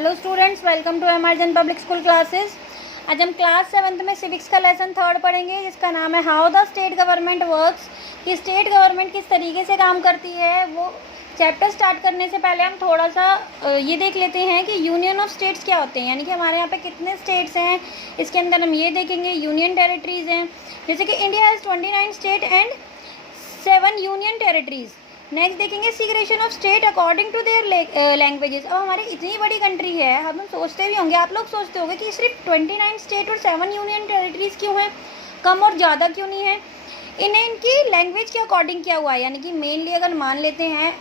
Hello students, welcome to एमआरजन public school classes. आज हम क्लास 7th में सिविक्स का लेसन 3 पढ़ेंगे, जिसका नाम है how the state government works, कि स्टेट गवर्नमेंट किस तरीके से काम करती है। वो चैप्टर स्टार्ट करने से पहले हम थोड़ा सा ये देख लेते हैं कि यूनियन ऑफ स्टेट्स क्या होते हैं, यानी कि हमारे यहाँ पे कितने स्टेट्स हैं। इसके अंदर हम ये देखेंगे यूनियन टेरिटरीज हैं, जैसे कि India has 29 state and 7 union territories. Next देखेंगे segregation of state according to their languages. अब हमारी इतनी बड़ी कंट्री है, हम सोचते भी होंगे, आप लोग सोचते होंगे कि सिर्फ 29 स्टेट और 7 यूनियन टेरिटरीज क्यों हैं, कम और ज़्यादा क्यों नहीं है। इन्हें इनकी लैंग्वेज के अकॉर्डिंग क्या हुआ है, यानी कि मेनली अगर मान लेते हैं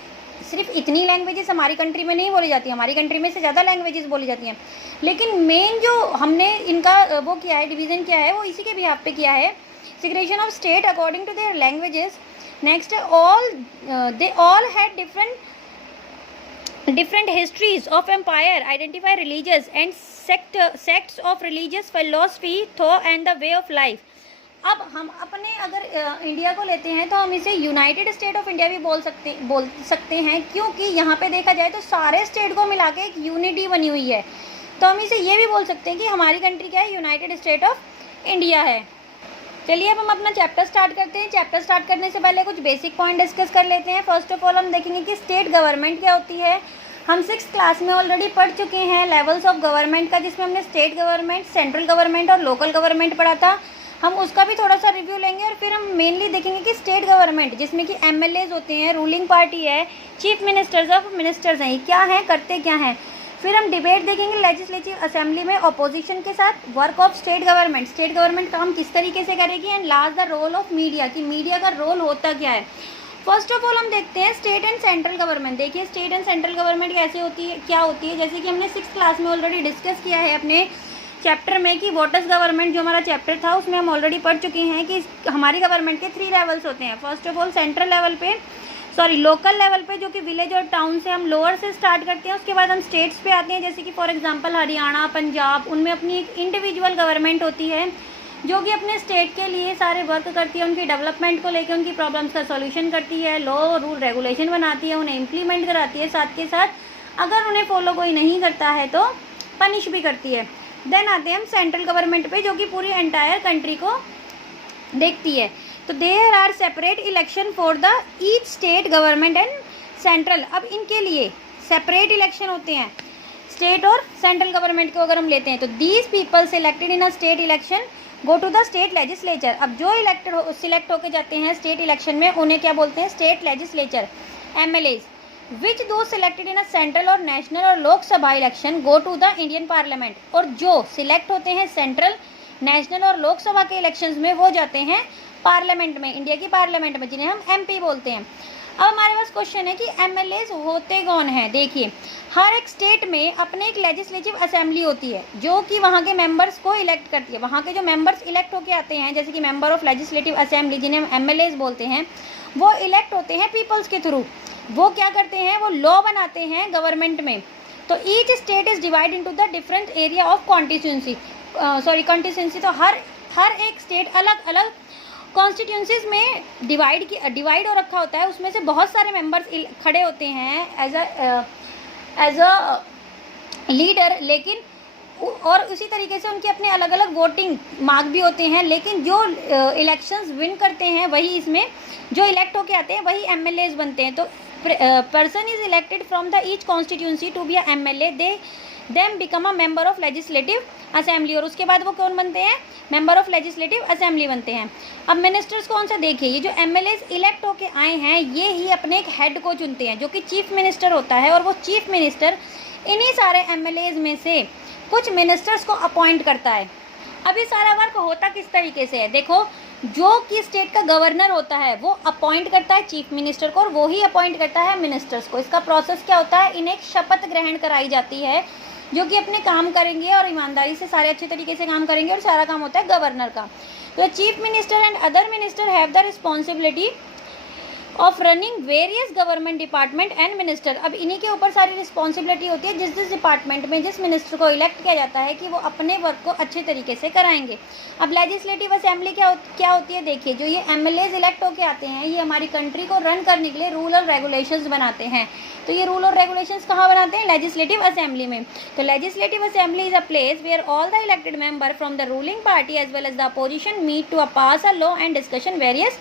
सिर्फ इतनी लैंग्वेजेस हमारी कंट्री में नहीं बोली जाती, हमारी कंट्री में से ज़्यादा लैंग्वेजेस बोली जाती हैं, लेकिन मेन जो हमने इनका वो किया है, डिवीज़न किया है, वो इसी के बिहाफ पे किया है, segregation of state according to their languages. Next, they all had different histories of empire, identify religious and sects of religious philosophy, thought and the way of life. अब हम अपने अगर इंडिया को लेते हैं तो हम इसे यूनाइटेड स्टेट ऑफ इंडिया भी बोल सकते हैं, क्योंकि यहाँ पे देखा जाए तो सारे स्टेट को मिला के एक यूनिटी बनी हुई है। तो हम इसे ये भी बोल सकते हैं कि हमारी कंट्री क्या है, यूनाइटेड स्टेट ऑफ इंडिया है। चलिए अब हम अपना चैप्टर स्टार्ट करते हैं। चैप्टर स्टार्ट करने से पहले कुछ बेसिक पॉइंट डिस्कस कर लेते हैं। फर्स्ट ऑफ ऑल हम देखेंगे कि स्टेट गवर्नमेंट क्या होती है। हम 6th क्लास में ऑलरेडी पढ़ चुके हैं लेवल्स ऑफ गवर्नमेंट का, जिसमें हमने स्टेट गवर्नमेंट, सेंट्रल गवर्नमेंट और लोकल गवर्नमेंट पढ़ा था। हम उसका भी थोड़ा सा रिव्यू लेंगे और फिर हम मेनली देखेंगे कि स्टेट गवर्नमेंट, जिसमें कि MLAs होते हैं, रूलिंग पार्टी है, चीफ मिनिस्टर्स ऑफ मिनिस्टर्स हैं, क्या हैं, करते क्या हैं। फिर हम डिबेट देखेंगे लेजिस्लेटिव असेंबली में ऑपोजिशन के साथ, वर्क ऑफ स्टेट गवर्नमेंट काम किस तरीके से करेगी, and last the role of media, कि मीडिया का रोल होता क्या है। फर्स्ट ऑफ ऑल हम देखते हैं स्टेट एंड सेंट्रल गवर्नमेंट। देखिए स्टेट एंड सेंट्रल गवर्नमेंट कैसे होती है, क्या होती है। जैसे कि हमने 6th क्लास में ऑलरेडी डिस्कस किया है अपने चैप्टर में कि व्हाट इज गवर्नमेंट, जो हमारा चैप्टर था उसमें हम ऑलरेडी पढ़ चुके हैं कि हमारी गवर्नमेंट के 3 लेवल्स होते हैं। First of all central level पे, लोकल लेवल पे, जो कि विलेज और टाउन से हम लोअर से स्टार्ट करते हैं। उसके बाद हम स्टेट्स पे आते हैं, जैसे कि फॉर एग्जांपल हरियाणा, पंजाब, उनमें अपनी एक इंडिविजुअल गवर्नमेंट होती है जो कि अपने स्टेट के लिए सारे वर्क करती है, उनकी डेवलपमेंट को लेकर उनकी प्रॉब्लम्स का सॉल्यूशन करती है, लॉ रूल रेगुलेशन बनाती है, उन्हें इम्प्लीमेंट कराती है, साथ के साथ अगर उन्हें फॉलो कोई नहीं करता है तो पनिश भी करती है। देन आते हैं हम सेंट्रल गवर्नमेंट पे, जो कि पूरी एंटायर कंट्री को देखती है। तो there are separate election for the each state government and central. अब इनके लिए सेपरेट इलेक्शन होते हैं स्टेट और सेंट्रल गवर्नमेंट को अगर हम लेते हैं तो these people selected in a state election go to the state legislature. अब जो सिलेक्ट होके जाते हैं स्टेट इलेक्शन में उन्हें क्या बोलते हैं, state legislature, MLAs, which do selected in a central or national or Lok Sabha election go to the Indian parliament. और जो सिलेक्ट होते हैं सेंट्रल, नेशनल और लोकसभा के इलेक्शंस में वो जाते हैं पार्लियामेंट में, इंडिया की पार्लियामेंट में, जिन्हें हम MP बोलते हैं। अब हमारे पास क्वेश्चन है कि MLAs होते कौन हैं। देखिए हर एक स्टेट में अपने एक लेजिस्लेटिव असेंबली होती है जो कि वहाँ के मेंबर्स को इलेक्ट करती है। वहाँ के जो मेंबर्स इलेक्ट होके आते हैं, जैसे कि मेंबर ऑफ लेजिस्लेटिव असेंबली, जिन्हें हम MLAs बोलते हैं, वो इलेक्ट होते हैं पीपल्स के थ्रू। वो क्या करते हैं, वो लॉ बनाते हैं गवर्नमेंट में। तो each state is divide into the different area of constituency, तो हर एक स्टेट अलग अलग कॉन्स्टिट्यूंसीज में डिवाइड हो रखा होता है। उसमें से बहुत सारे मेंबर्स खड़े होते हैं एज अ लीडर, लेकिन और उसी तरीके से उनके अपने अलग अलग वोटिंग मार्क भी होते हैं। लेकिन जो इलेक्शंस विन करते हैं वही, इसमें जो इलेक्ट होके आते हैं वही MLAs बनते हैं। तो person is elected from the each constituency to be a MLA, they them become a member of legislative assembly. और उसके बाद वो कौन बनते हैं, मेंबर ऑफ लेजिस्लेटिव असेंबली बनते हैं। अब मिनिस्टर्स कौन से, देखिए ये जो MLAs इलेक्ट होके आए हैं ये ही अपने एक हेड को चुनते हैं, जो कि चीफ मिनिस्टर होता है। और वो चीफ मिनिस्टर इन्हीं सारे MLAs में से कुछ मिनिस्टर्स को अपॉइंट करता है। अब ये सारा वर्क होता किस तरीके से है, देखो जो कि स्टेट का गवर्नर होता है वो अपॉइंट करता है चीफ मिनिस्टर को, और वो ही अपॉइंट करता है मिनिस्टर्स को। इसका प्रोसेस क्या होता है, इन्हें एक शपथ ग्रहण कराई जाती है जो कि अपने काम करेंगे और ईमानदारी से सारे अच्छे तरीके से काम करेंगे, और सारा काम होता है गवर्नर का। तो chief minister and other minister have the responsibility of running various government department and minister. अब इन्हीं के ऊपर सारी रिस्पॉन्सिबिलिटी होती है जिस डिपार्टमेंट में जिस मिनिस्टर को इलेक्ट किया जाता है कि वो अपने वर्क को अच्छे तरीके से कराएंगे। अब लेजिस्लेटिव असेंबली क्या होती है, देखिए जो ये एमएलएज इलेक्ट होके आते हैं ये हमारी कंट्री को रन करने के लिए रूल और रेगुलेशंस बनाते हैं। तो ये रूल और रेगुलेशंस कहाँ बनाते हैं, लेजिस्लेटिव असेंबली में। तो legislative assembly is a place where all the elected member from the ruling party as well as the opposition meet to pass a law and discussion various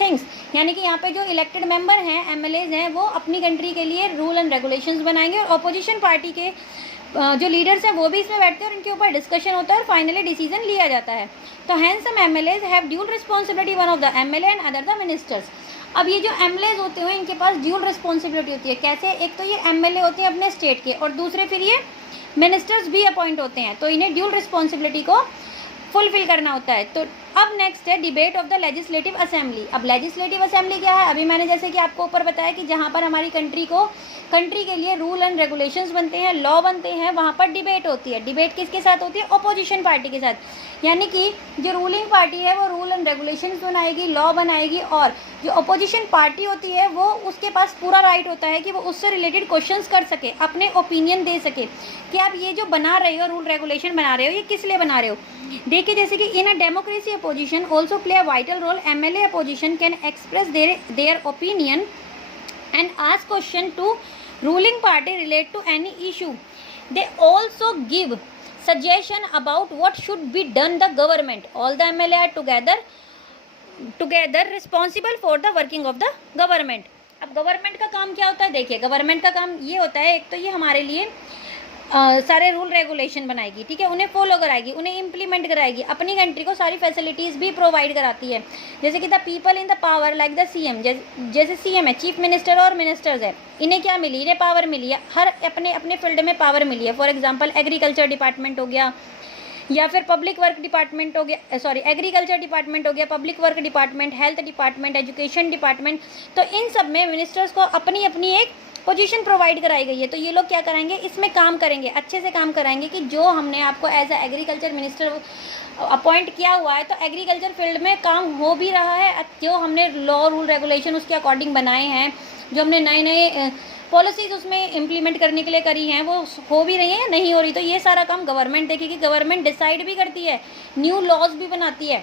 things. यानी कि यहाँ पे जो इलेक्टेड मेंबर हैं, MLAs हैं, वो अपनी country के लिए रूल एंड रेगुलेशंस बनाएंगे और अपोजिशन पार्टी के जो लीडर्स हैं वो भी इसमें बैठते हैं और इनके ऊपर डिस्कशन होता है और फाइनली डिसीजन लिया जाता है। तो hence some MLAs have dual responsibility, one of the MLA and other the ministers. अब ये जो एमएलएज होते हैं इनके पास ड्यूल रिस्पॉन्सिबिलिटी होती है। कैसे, एक तो ये एमएलए होते हैं अपने स्टेट के और दूसरे फिर ये मिनिस्टर्स भी अपॉइंट होते हैं, तो इन्हें ड्यूल रिस्पॉन्सिबिलिटी को फुलफिल करना होता है। तो अब नेक्स्ट है debate of the legislative assembly. अब लेजिस्लेटिव असेंबली क्या है, अभी मैंने जैसे कि आपको ऊपर बताया कि जहाँ पर हमारी कंट्री के लिए रूल एंड रेगुलेशंस बनते हैं, लॉ बनते हैं, वहाँ पर डिबेट होती है। डिबेट किसके साथ होती है, अपोजिशन पार्टी के साथ। यानी कि जो रूलिंग पार्टी है वो रूल एंड रेगुलेशंस बनाएगी, लॉ बनाएगी और जो अपोजिशन पार्टी होती है वो उसके पास पूरा राइट होता है कि वो उससे रिलेटेड क्वेश्चंस कर सके, अपने ओपिनियन दे सके कि आप ये जो बना रहे हो, रूल रेगुलेशन बना रहे हो, ये किस लिए बना रहे हो। देखिए जैसे कि in a democracy opposition also play a vital role. MLA opposition can express their opinion and ask question to ruling party relate to any issue. They also give suggestion about what should be done the government. All the MLA are together responsible for the working of the government. अब government का काम क्या होता है, देखिए government का काम ये होता है, एक तो ये हमारे लिए सारे रूल रेगुलेशन बनाएगी, ठीक है, उन्हें फॉलो कराएगी, उन्हें इम्प्लीमेंट कराएगी, अपनी कंट्री को सारी फैसिलिटीज़ भी प्रोवाइड कराती है। जैसे कि the people in the power like the CM, जैसे सीएम है, चीफ मिनिस्टर और मिनिस्टर्स है, इन्हें क्या मिली, इन्हें पावर मिली है, हर अपने अपने फील्ड में पावर मिली है। फॉर एग्जांपल एग्रीकल्चर डिपार्टमेंट हो गया या फिर पब्लिक वर्क डिपार्टमेंट हो गया, एग्रीकल्चर डिपार्टमेंट हो गया, public work department, health department, education department. तो इन सब में मिनिस्टर्स को अपनी अपनी एक पोजीशन प्रोवाइड कराई गई है। तो ये लोग क्या कराएंगे, इसमें काम करेंगे, अच्छे से काम कराएंगे कि जो हमने आपको as a agriculture minister appoint किया हुआ है तो एग्रीकल्चर फील्ड में काम हो भी रहा है, जो हमने लॉ रूल रेगुलेशन उसके अकॉर्डिंग बनाए हैं, जो हमने नए नए पॉलिसीज़ उसमें इम्प्लीमेंट करने के लिए करी हैं वो हो भी रही हैं या नहीं हो रही। तो ये सारा काम गवर्नमेंट देखेगी, गवर्नमेंट डिसाइड भी करती है, न्यू लॉज भी बनाती है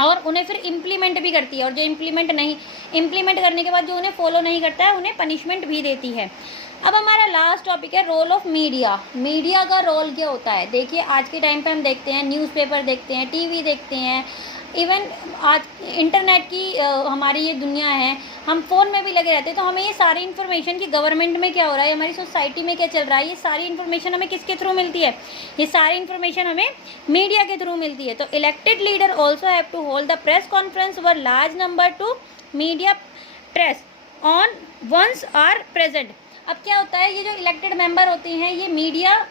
और उन्हें फिर इम्प्लीमेंट भी करती है, और जो इम्प्लीमेंट करने के बाद जो उन्हें फॉलो नहीं करता है उन्हें पनिशमेंट भी देती है। अब हमारा लास्ट टॉपिक है रोल ऑफ मीडिया। मीडिया का रोल क्या होता है, देखिए आज के टाइम पे हम देखते हैं न्यूज़पेपर देखते हैं, टीवी देखते हैं, इवन आज इंटरनेट की हमारी ये दुनिया है, हम फ़ोन में भी लगे रहते हैं, तो हमें ये सारी इन्फॉर्मेशन कि गवर्नमेंट में क्या हो रहा है, हमारी सोसाइटी में क्या चल रहा है, ये सारी इन्फॉर्मेशन हमें किसके थ्रू मिलती है, ये सारी इन्फॉर्मेशन हमें मीडिया के थ्रू मिलती है। तो elected leader also have to hold the press conference where large number to media press on once are present. अब क्या होता है, ये जो इलेक्टेड मेंबर होते हैं ये मीडिया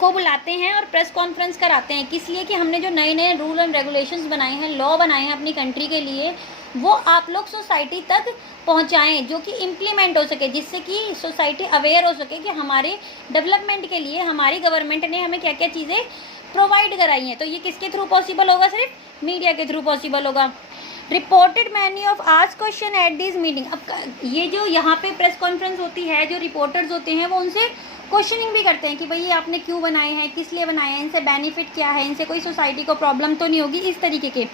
को बुलाते हैं और प्रेस कॉन्फ्रेंस कराते हैं, किस लिए कि हमने जो नए नए रूल एंड रेगुलेशंस बनाए हैं, लॉ बनाए हैं अपनी कंट्री के लिए, वो आप लोग सोसाइटी तक पहुंचाएं, जो कि इम्प्लीमेंट हो सके, जिससे कि सोसाइटी अवेयर हो सके कि हमारे डेवलपमेंट के लिए हमारी गवर्नमेंट ने हमें क्या क्या चीज़ें प्रोवाइड कराई हैं। तो ये किसके थ्रू पॉसिबल होगा, सिर्फ मीडिया के थ्रू पॉसिबल होगा। Reported many of ask question at this meeting. अब ये जो यहाँ पे प्रेस कॉन्फ्रेंस होती है, जो रिपोर्टर्स होते हैं वो उनसे क्वेश्चनिंग भी करते हैं कि भाई ये आपने क्यों बनाए हैं, किस लिए बनाए हैं, इनसे बेनिफिट क्या है, इनसे कोई सोसाइटी को प्रॉब्लम तो नहीं होगी, इस तरीके के।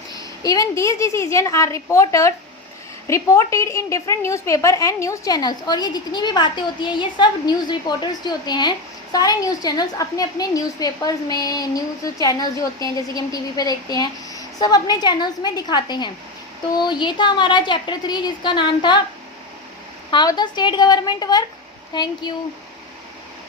Even these decision are reported in different newspaper and news channels. और ये जितनी भी बातें होती हैं ये सब न्यूज़ रिपोर्टर्स जो होते हैं, सारे न्यूज़ चैनल्स अपने अपने न्यूज़पेपर्स में, न्यूज़ चैनल्स जो होते हैं जैसे कि हम टीवी पे देखते हैं, सब अपने चैनल्स में दिखाते हैं। तो ये था हमारा चैप्टर 3 जिसका नाम था how the state government work. Thank you.